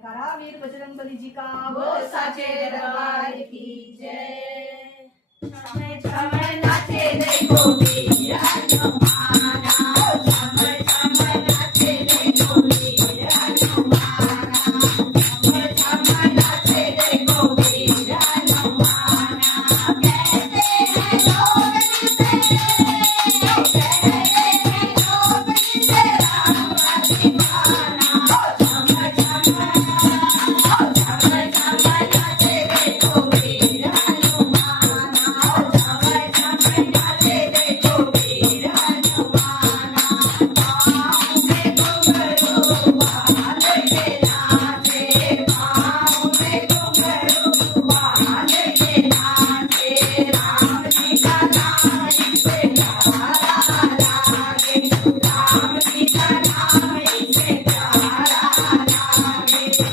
जयकारा वीर बजरंग बली जी का वो साचे दरबार की जय। छमय छमय नाचे देखो वीर हनुमाना, छमय छमय नाचे देखो वीर हनुमाना, छमय छमय नाचे देखो वीर हनुमाना। कहते हैं लोग जिसे, कहते हैं लोग जिसे राम का दीवाना। छमय छमय छमय छमय नाचे देखो वीर हनुमाना, छमय छमय नाचे देखो वीर हनुमाना। पाँव में घुंघरू बांध के नाचे, पाँव में घुंघरू बांध के नाचे। राम जी का नाम इसे प्यारा लागे, राम जी का नाम इसे प्यारा लागे।